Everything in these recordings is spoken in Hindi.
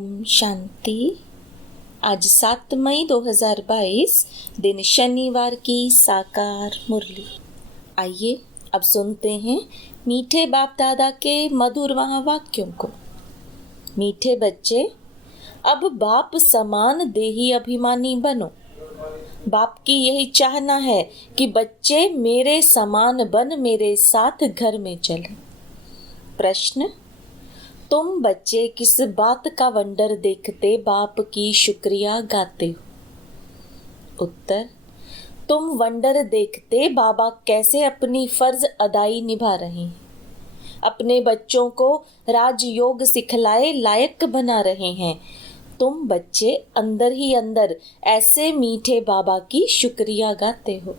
ओम शांति। आज 7 मई 2022 दिन शनिवार की साकार मुरली। आइए अब सुनते हैं मीठे बाप दादा के मधुर वाक्यों को। मीठे बच्चे, अब बाप समान देही अभिमानी बनो। बाप की यही चाहना है कि बच्चे मेरे समान बन मेरे साथ घर में चलें। प्रश्न: तुम बच्चे किस बात का वंडर देखते बाप की शुक्रिया गाते हो? उत्तर: तुम वंडर देखते बाबा कैसे अपनी फर्ज अदाई निभा रहे हैं, अपने बच्चों को राजयोग सिखलाए लायक बना रहे हैं। तुम बच्चे अंदर ही अंदर ऐसे मीठे बाबा की शुक्रिया गाते हो।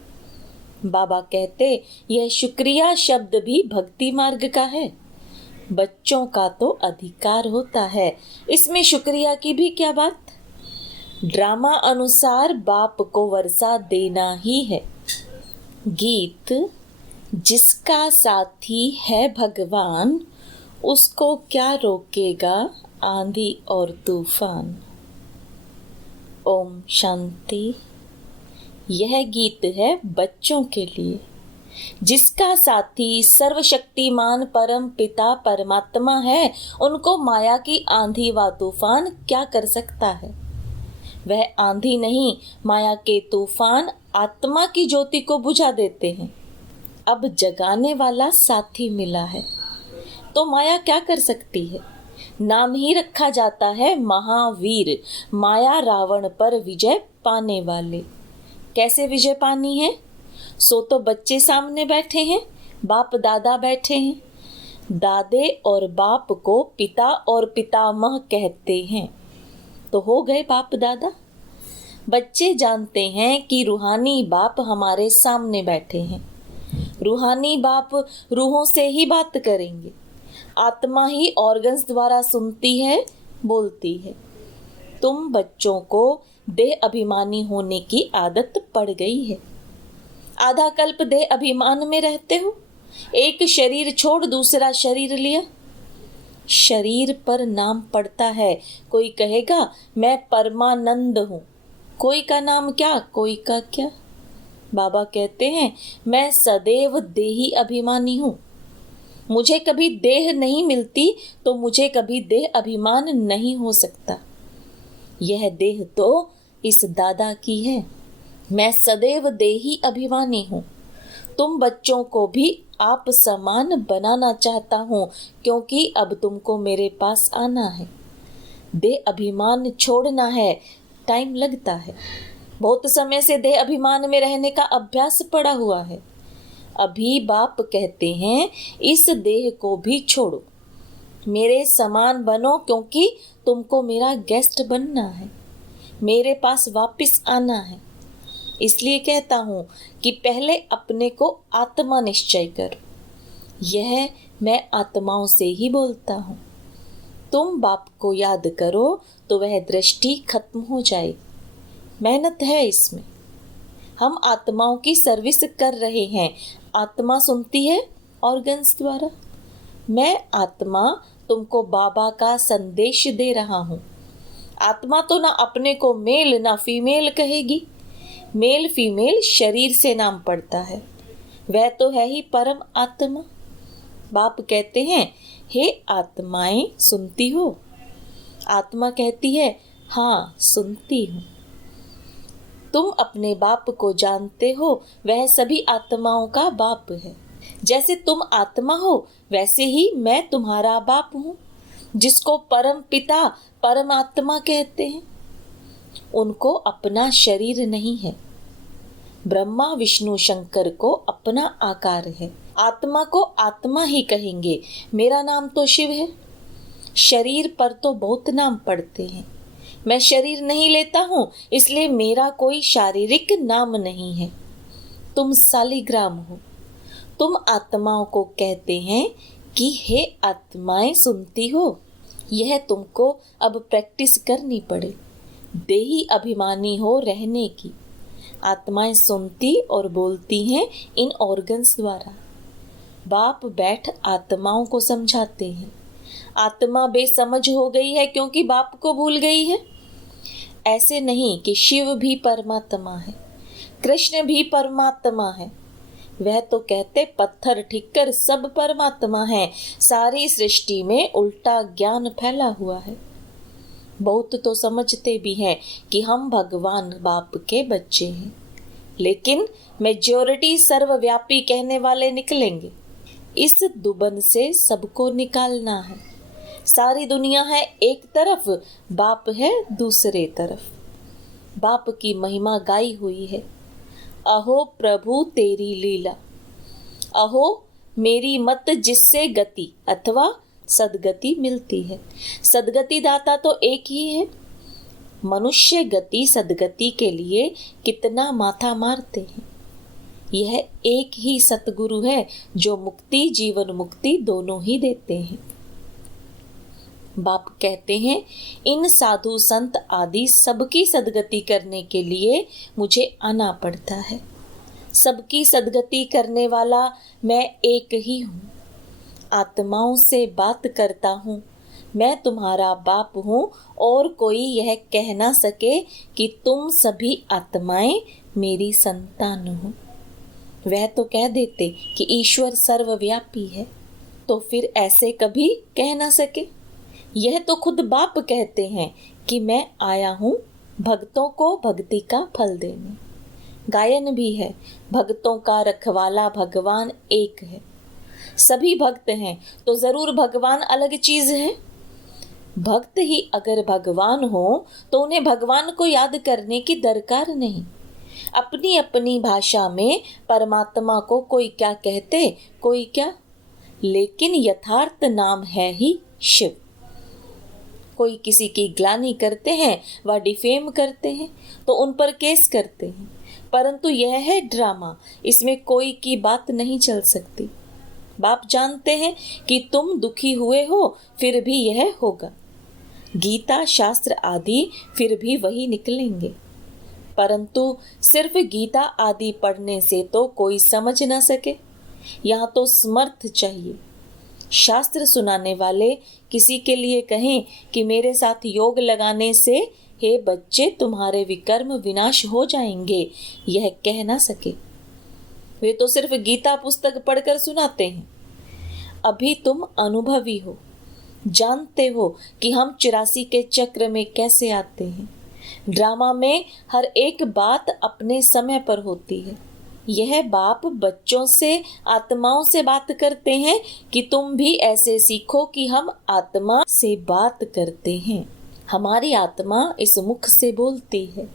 बाबा कहते यह शुक्रिया शब्द भी भक्ति मार्ग का है। बच्चों का तो अधिकार होता है, इसमें शुक्रिया की भी क्या बात। ड्रामा अनुसार बाप को वर्षा देना ही है। गीत: जिसका साथी है भगवान, उसको क्या रोकेगा आंधी और तूफान। ओम शांति। यह गीत है बच्चों के लिए। जिसका साथी सर्वशक्तिमान परम पिता परमात्मा है, उनको माया की आंधी व तूफान क्या कर सकता है। वह आंधी नहीं, माया के तूफान आत्मा की ज्योति को बुझा देते हैं। अब जगाने वाला साथी मिला है तो माया क्या कर सकती है। नाम ही रखा जाता है महावीर, माया रावण पर विजय पाने वाले। कैसे विजय पानी है? सो तो बच्चे सामने बैठे हैं, बाप दादा बैठे हैं। दादे और बाप को पिता और पितामह कहते हैं, तो हो गए बाप दादा। बच्चे जानते हैं कि रूहानी बाप हमारे सामने बैठे हैं। रूहानी बाप रूहों से ही बात करेंगे। आत्मा ही ऑर्गन्स द्वारा सुनती है, बोलती है। तुम बच्चों को देह अभिमानी होने की आदत पड़ गई है। आधा कल्प देह अभिमान में रहते हो। एक शरीर छोड़ दूसरा शरीर लिया। शरीर पर नाम पड़ता है। कोई कहेगा मैं परमानंद हूँ, कोई का नाम क्या, कोई का क्या। बाबा कहते हैं मैं सदैव देही अभिमानी हूँ। मुझे कभी देह नहीं मिलती तो मुझे कभी देह अभिमान नहीं हो सकता। यह देह तो इस दादा की है। मैं सदैव देही अभिमानी हूँ। तुम बच्चों को भी आप समान बनाना चाहता हूँ, क्योंकि अब तुमको मेरे पास आना है। देह अभिमान छोड़ना है, टाइम लगता है। बहुत समय से देह अभिमान में रहने का अभ्यास पड़ा हुआ है। अभी बाप कहते हैं इस देह को भी छोड़ो, मेरे समान बनो, क्योंकि तुमको मेरा गेस्ट बनना है, मेरे पास वापस आना है। इसलिए कहता हूँ कि पहले अपने को आत्मा निश्चय करो। यह मैं आत्माओं से ही बोलता हूँ। तुम बाप को याद करो तो वह दृष्टि खत्म हो जाए। मेहनत है इसमें। हम आत्माओं की सर्विस कर रहे हैं। आत्मा सुनती है ऑर्गन्स द्वारा। मैं आत्मा तुमको बाबा का संदेश दे रहा हूँ। आत्मा तो ना अपने को मेल ना फीमेल कहेगी। मेल फीमेल शरीर से नाम पड़ता है, वह तो है ही परम आत्मा। बाप कहते हैं हे आत्माएं सुनती हो। आत्मा कहती है हाँ सुनती हूँ। तुम अपने बाप को जानते हो, वह सभी आत्माओं का बाप है। जैसे तुम आत्मा हो वैसे ही मैं तुम्हारा बाप हूँ, जिसको परम पिता परमात्मा कहते हैं। उनको अपना शरीर नहीं है। ब्रह्मा विष्णु शंकर को अपना आकार है। आत्मा को आत्मा ही कहेंगे। मेरा नाम तो शिव है। शरीर पर तो बहुत नाम पड़ते हैं। मैं शरीर नहीं लेता हूँ, इसलिए मेरा कोई शारीरिक नाम नहीं है। तुम सालिग्राम हो। तुम आत्माओं को कहते हैं कि हे आत्माएं सुनती हो। यह तुमको अब प्रैक्टिस करनी पड़े, देही अभिमानी हो रहने की। आत्माएं सुनती और बोलती हैं इन ऑर्गन्स द्वारा। बाप बैठ आत्माओं को समझाते हैं। आत्मा बेसमझ हो गई है क्योंकि बाप को भूल गई है। ऐसे नहीं कि शिव भी परमात्मा है, कृष्ण भी परमात्मा है। वह तो कहते पत्थर ठिक्कर सब परमात्मा है। सारी सृष्टि में उल्टा ज्ञान फैला हुआ है। बहुत तो समझते भी हैं कि हम भगवान बाप के बच्चे हैं, लेकिन मेजॉरिटी सर्वव्यापी कहने वाले निकलेंगे। इस दुबन से सबको निकालना है। सारी दुनिया है एक तरफ, बाप है दूसरे तरफ। बाप की महिमा गाई हुई है। अहो प्रभु तेरी लीला, अहो मेरी मत जिससे गति अथवा सदगति मिलती है। सदगति दाता तो एक ही है। मनुष्य गति सदगति के लिए कितना माथा मारते हैं। यह एक ही सतगुरु है जो मुक्ति जीवन मुक्ति दोनों ही देते हैं। बाप कहते हैं इन साधु संत आदि सबकी सदगति करने के लिए मुझे आना पड़ता है। सबकी सदगति करने वाला मैं एक ही हूँ। आत्माओं से बात करता हूँ। मैं तुम्हारा बाप हूँ और कोई यह कह ना सके कि तुम सभी आत्माएं मेरी संतान हो। वह तो कह देते कि ईश्वर सर्वव्यापी है, तो फिर ऐसे कभी कह ना सके। यह तो खुद बाप कहते हैं कि मैं आया हूँ भक्तों को भक्ति का फल देने। गायन भी है, भक्तों का रखवाला भगवान एक है। सभी भक्त हैं तो जरूर भगवान अलग चीज है। भक्त ही अगर भगवान हो तो उन्हें भगवान को याद करने की दरकार नहीं। अपनी अपनी भाषा में परमात्मा को कोई क्या कहते, कोई क्या, लेकिन यथार्थ नाम है ही शिव। कोई किसी की ग्लानि करते हैं व डिफेम करते हैं तो उन पर केस करते हैं, परंतु यह है ड्रामा, इसमें कोई की बात नहीं चल सकती। बाप जानते हैं कि तुम दुखी हुए हो, फिर भी यह होगा। गीता शास्त्र आदि फिर भी वही निकलेंगे, परंतु सिर्फ गीता आदि पढ़ने से तो कोई समझ ना सके। यहाँ तो समर्थ चाहिए। शास्त्र सुनाने वाले किसी के लिए कहें कि मेरे साथ योग लगाने से हे बच्चे तुम्हारे विकर्म विनाश हो जाएंगे, यह कह ना सके। वे तो सिर्फ गीता पुस्तक पढ़कर सुनाते हैं। अभी तुम अनुभवी हो, जानते हो कि हम 84 के चक्र में कैसे आते हैं। ड्रामा में हर एक बात अपने समय पर होती है। यह बाप बच्चों से आत्माओं से बात करते हैं कि तुम भी ऐसे सीखो कि हम आत्मा से बात करते हैं। हमारी आत्मा इस मुख से बोलती है,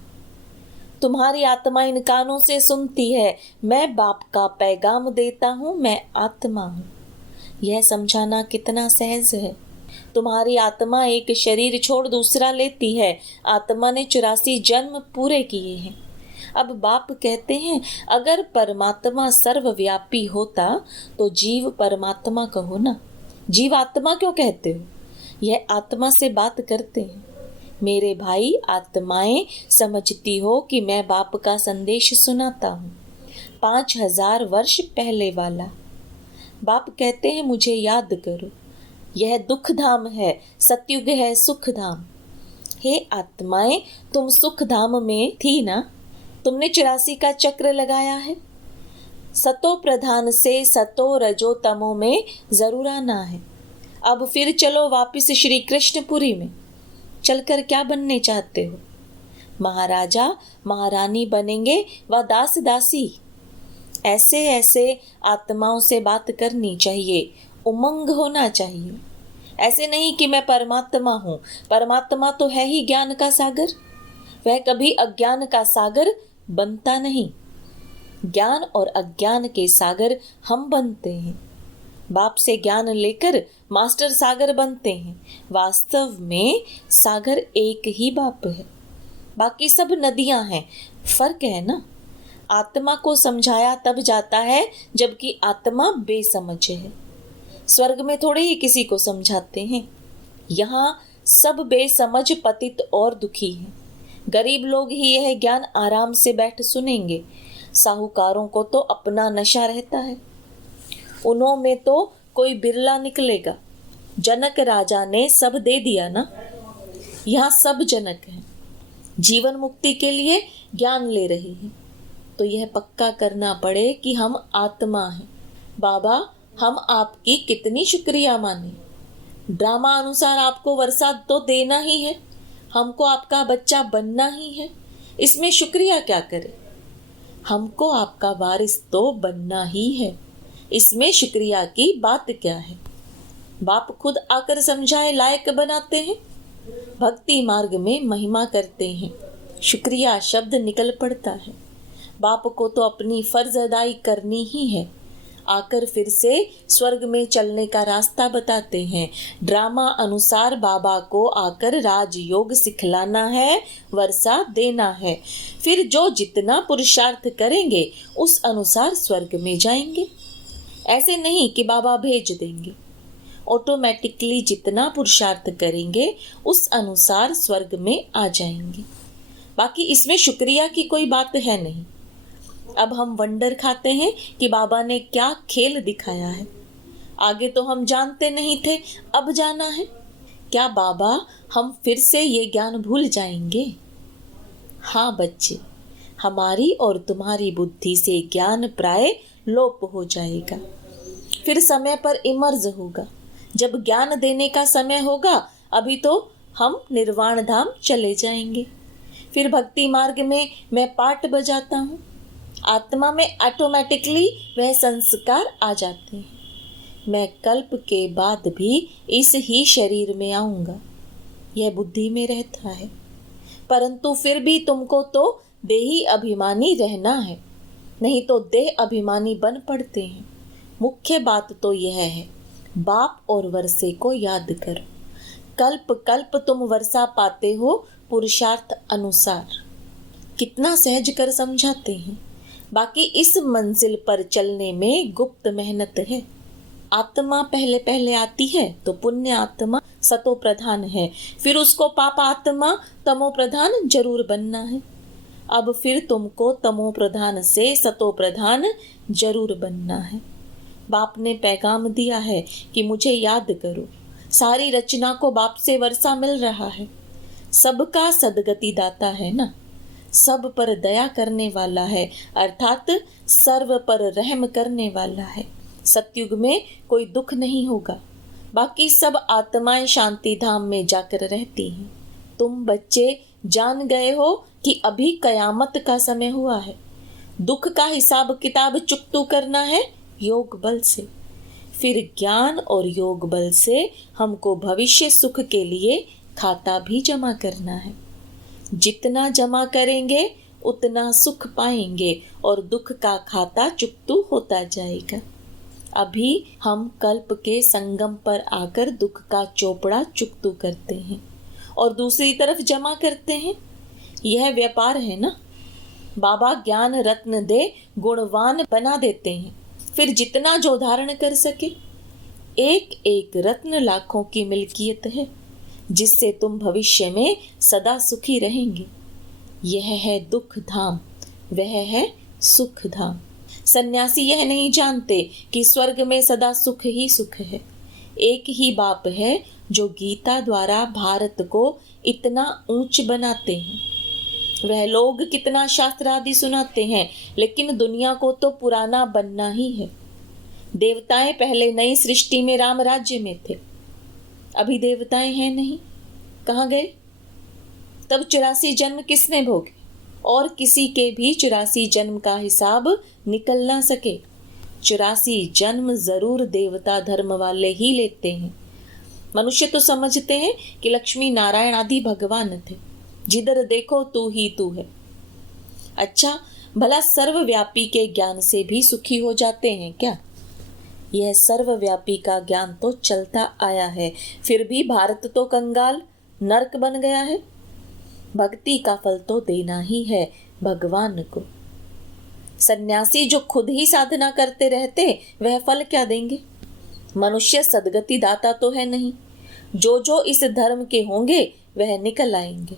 तुम्हारी आत्मा इन कानों से सुनती है। मैं बाप का पैगाम देता हूँ, मैं आत्मा हूँ। यह समझाना कितना सहज है। तुम्हारी आत्मा एक शरीर छोड़ दूसरा लेती है। आत्मा ने 84 जन्म पूरे किए हैं। अब बाप कहते हैं अगर परमात्मा सर्वव्यापी होता तो जीव परमात्मा कहो ना। जीव आत्मा क्यों कहते हो? यह आत्मा से बात करते हैं। मेरे भाई, आत्माएं समझती हो कि मैं बाप का संदेश सुनाता हूँ, 5000 वर्ष पहले वाला। बाप कहते हैं मुझे याद करो, यह दुख धाम है, सतयुग है सुख धाम। हे आत्माएं, तुम सुख धाम में थी ना? तुमने 84 का चक्र लगाया है। सतो प्रधान से सतो रजो तमो में जरूर आना है। अब फिर चलो वापिस श्री कृष्णपुरी में। चलकर क्या बनने चाहते हो? महाराजा महारानी बनेंगे व दास दासी। ऐसे ऐसे आत्माओं से बात करनी चाहिए, उमंग होना चाहिए। ऐसे नहीं कि मैं परमात्मा हूँ। परमात्मा तो है ही ज्ञान का सागर, वह कभी अज्ञान का सागर बनता नहीं। ज्ञान और अज्ञान के सागर हम बनते हैं। बाप से ज्ञान लेकर मास्टर सागर बनते हैं। वास्तव में सागर एक ही बाप है, बाकी सब नदियां हैं। फर्क है ना। आत्मा को समझाया तब जाता है जबकि आत्मा बेसमझ है। स्वर्ग में थोड़े ही किसी को समझाते हैं। यहाँ सब बेसमझ पतित और दुखी हैं। गरीब लोग ही यह ज्ञान आराम से बैठ सुनेंगे। साहूकारों को तो अपना नशा रहता है, उन्हों में तो कोई बिरला निकलेगा। जनक राजा ने सब दे दिया ना, यहाँ सब जनक हैं, जीवन मुक्ति के लिए ज्ञान ले रहे हैं। तो यह पक्का करना पड़े कि हम आत्मा हैं। बाबा, हम आपकी कितनी शुक्रिया माने। ड्रामा अनुसार आपको वर्षा तो देना ही है, हमको आपका बच्चा बनना ही है, इसमें शुक्रिया क्या करें। हमको आपका वारिस तो बनना ही है, इसमें शुक्रिया की बात क्या है। बाप खुद आकर समझाए लायक बनाते हैं, भक्ति मार्ग में महिमा करते हैं, शुक्रिया शब्द निकल पड़ता है। बाप को तो अपनी फर्ज अदाई करनी ही है, आकर फिर से स्वर्ग में चलने का रास्ता बताते हैं। ड्रामा अनुसार बाबा को आकर राजयोग सिखलाना है, वर्षा देना है। फिर जो जितना पुरुषार्थ करेंगे उस अनुसार स्वर्ग में जाएंगे। ऐसे नहीं कि बाबा भेज देंगे, ऑटोमेटिकली जितना पुरुषार्थ करेंगे उस अनुसार स्वर्ग में आ जाएंगे। बाकी इसमें शुक्रिया की कोई बात है नहीं। अब हम वंडर खाते हैं कि बाबा ने क्या खेल दिखाया है। आगे तो हम जानते नहीं थे, अब जाना है। क्या बाबा हम फिर से ये ज्ञान भूल जाएंगे? हाँ बच्चे, हमारी और तुम्हारी बुद्धि से ज्ञान प्राय लोप हो जाएगा। फिर समय पर इमर्ज होगा। जब ज्ञान देने का समय होगा, अभी तो हम निर्वाण धाम चले जाएंगे। फिर भक्ति मार्ग में मैं पाठ बजाता हूँ, आत्मा में ऑटोमेटिकली वह संस्कार आ जाते हैं। मैं कल्प के बाद भी इस ही शरीर में आऊँगा, यह बुद्धि में रहता है। परंतु फिर भी तुमको तो देही अभिमानी रहना है, नहीं तो देह अभिमानी बन पड़ते हैं। मुख्य बात तो यह है, बाप और वर्षे को याद करो। कल्प कल्प तुम वर्षा पाते हो पुरुषार्थ अनुसार। कितना सहज कर समझाते हैं। बाकी इस मंजिल पर चलने में गुप्त मेहनत है। आत्मा पहले पहले आती है तो पुण्य आत्मा सतो प्रधान है, फिर उसको पाप आत्मा तमो प्रधान जरूर बनना है। अब फिर तुमको तमो प्रधान से सतो प्रधान जरूर बनना है। बाप ने पैगाम दिया है कि मुझे याद करो। सारी रचना को बाप से वर्षा मिल रहा है। सबका सदगति दाता है ना, सब पर दया करने वाला है, अर्थात सर्व पर रहम करने वाला है। सतयुग में कोई दुख नहीं होगा। बाकी सब आत्माएं शांति धाम में जाकर रहती हैं। तुम बच्चे जान गए हो कि अभी कयामत का समय हुआ है। दुख का हिसाब किताब चुकतू करना है योग बल से। फिर ज्ञान और योग बल से हमको भविष्य सुख के लिए खाता भी जमा करना है। जितना जमा करेंगे उतना सुख पाएंगे और दुख का खाता चुकतू होता जाएगा। अभी हम कल्प के संगम पर आकर दुख का चोपड़ा चुकतू करते हैं और दूसरी तरफ जमा करते हैं। यह व्यापार है ना। बाबा ज्ञान रत्न दे गुणवान बना देते हैं, फिर जितना जो धारण कर सके। एक एक रत्न लाखों की मिल्कियत है, जिससे तुम भविष्य में सदा सुखी रहेंगे। यह है दुख धाम, वह है सुख धाम। सन्यासी यह नहीं जानते कि स्वर्ग में सदा सुख ही सुख है। एक ही बाप है जो गीता द्वारा भारत को इतना ऊंच बनाते हैं। वह लोग कितना शास्त्र आदि सुनाते हैं, लेकिन दुनिया को तो पुराना बनना ही है। देवताएं पहले नई सृष्टि में राम राज्य में थे, अभी देवताएं हैं नहीं, कहाँ गए? तब 84 जन्म किसने भोगे? और किसी के भी 84 जन्म का हिसाब निकल ना सके। 84 जन्म जरूर देवता धर्म वाले ही लेते हैं। मनुष्य तो समझते हैं कि लक्ष्मी नारायण आदि भगवान थे, जिधर देखो तू ही तू है। अच्छा, भला सर्वव्यापी के ज्ञान से भी सुखी हो जाते हैं क्या? यह सर्वव्यापी का ज्ञान तो चलता आया है, फिर भी भारत तो कंगाल नरक बन गया है। भक्ति का फल तो देना ही है भगवान को। सन्यासी जो खुद ही साधना करते रहते, वह फल क्या देंगे? मनुष्य सदगति दाता तो है नहीं। जो जो इस धर्म के होंगे वह निकल आएंगे।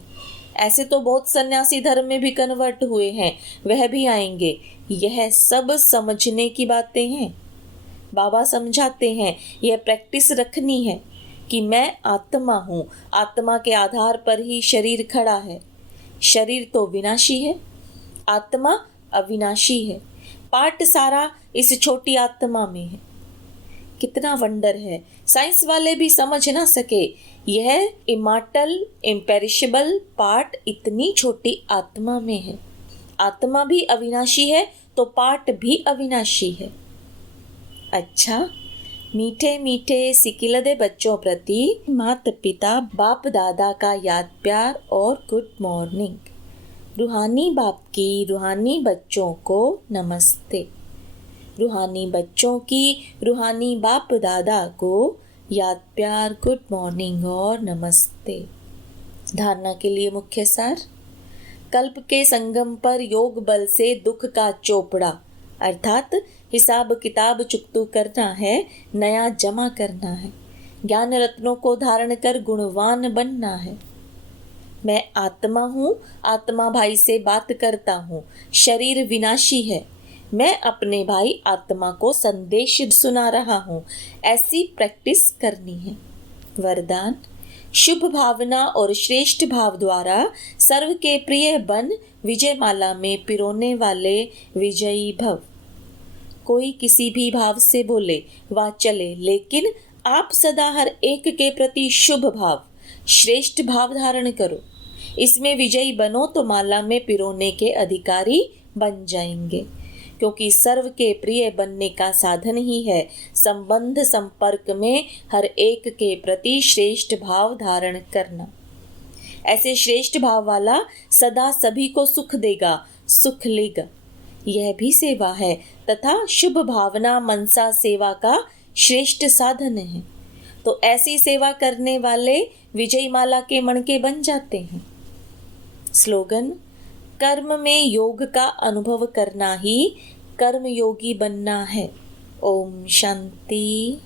ऐसे तो बहुत सन्यासी धर्म में भी कन्वर्ट हुए हैं, वह भी आएंगे। यह सब समझने की बातें हैं। बाबा समझाते हैं यह प्रैक्टिस रखनी है। कि मैं आत्मा हूँ। आत्मा के आधार पर ही शरीर खड़ा है। शरीर तो विनाशी है, आत्मा अविनाशी है। पार्ट सारा इस छोटी आत्मा में है। कितना वंडर है, साइंस वाले भी समझ ना सके। यह इमॉर्टल इम्पेरिशेबल पार्ट इतनी छोटी आत्मा में है। आत्मा भी अविनाशी है तो पार्ट भी अविनाशी है। अच्छा, मीठे मीठे सिकिलदे बच्चों प्रति माता पिता बाप दादा का याद प्यार और गुड मॉर्निंग। रूहानी बाप की रूहानी बच्चों को नमस्ते। रूहानी बच्चों की रूहानी बाप दादा को याद प्यार गुड मॉर्निंग और नमस्ते। धारणा के लिए मुख्य सार। कल्प के संगम पर योग बल से दुख का चोपड़ा अर्थात हिसाब किताब चुकतू करना है, नया जमा करना है। ज्ञान रत्नों को धारण कर गुणवान बनना है। मैं आत्मा हूँ, आत्मा भाई से बात करता हूँ। शरीर विनाशी है, मैं अपने भाई आत्मा को संदेश सुना रहा हूँ। ऐसी प्रैक्टिस करनी है। वरदान। शुभ भावना और श्रेष्ठ भाव द्वारा सर्व के प्रिय बन विजय माला में पिरोने वाले विजयी भव। कोई किसी भी भाव से बोले वह चले, लेकिन आप सदा हर एक के प्रति शुभ भाव श्रेष्ठ भाव धारण करो। इसमें विजयी बनो तो माला में पिरोने के अधिकारी बन जाएंगे, क्योंकि सर्व के प्रिय बनने का साधन ही है संबंध संपर्क में हर एक के प्रति श्रेष्ठ भाव धारण करना। ऐसे श्रेष्ठ भाव वाला सदा सभी को सुख देगा, सुख लेगा। यह भी सेवा है तथा शुभ भावना मनसा सेवा का श्रेष्ठ साधन है। तो ऐसी सेवा करने वाले विजयी माला के मणके बन जाते हैं। स्लोगन। कर्म में योग का अनुभव करना ही कर्म योगी बनना है। ओम शांति।